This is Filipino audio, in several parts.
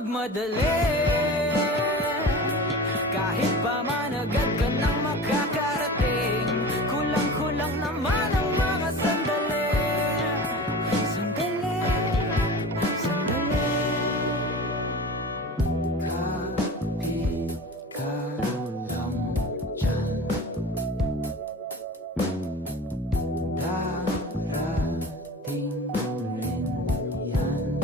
magmadali? Kahit pa man agad ka nang makakarating, kulang-kulang naman ang mga sandali. Sandali, sandali. Kapit ka lang dyan, darating rin yan.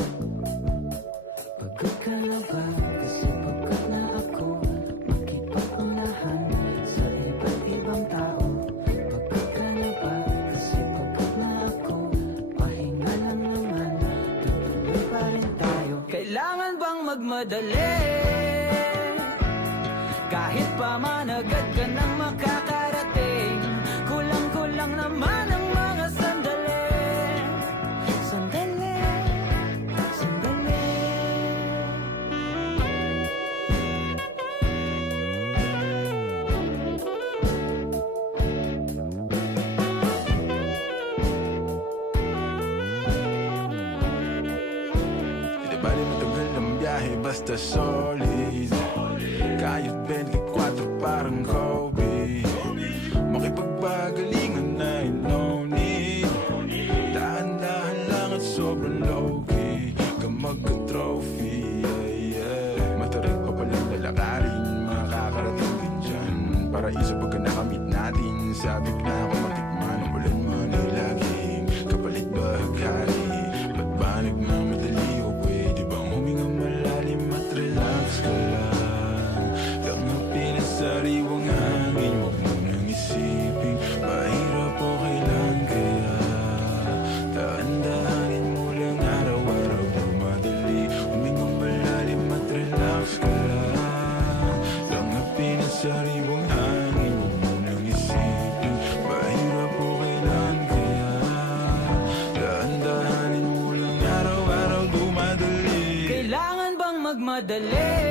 Pagod ka na ba? Kasi pagod na ako makipagunahan sa iba't ibang tao. Pagod ka na ba? Kasi pagod na ako, pahinga lang naman, tutuloy pa rin tayo. Kailangan bang magmadali? Kahit pa man agad ka nang makakarating, kulang-kulang naman ang mga sandali. Sandali, sandali. Di bali matagal ng biyahe, basta solid. Kahit 24 parang Kobe, makipagbagalingan na no need. Dahan-dahan lang at sobrang low-key, ka magka-trophy, yeah. Matarik pa palang lalakarin, makakarating din dyan. Paraiso pagka nakamit natin, sabik na ako matikman. Ang ulan man ay laging kapalit bahaghari. Ba't ba nagmamadali o pwede bang huminga malalim at relax ka lang? Langapin ang sariwang hangin, huwag mo nang isipin mahirap o kailan kaya. Dahan-dahanin mo lang araw-araw dumadali, huminga malalim at relax ka lang. Langapin ang sariwang hangin, huwag mo nang isipin mahirap o kailan kaya. Dahan-dahanin mo lang araw-araw dumadali. Kailangan bang magmadali?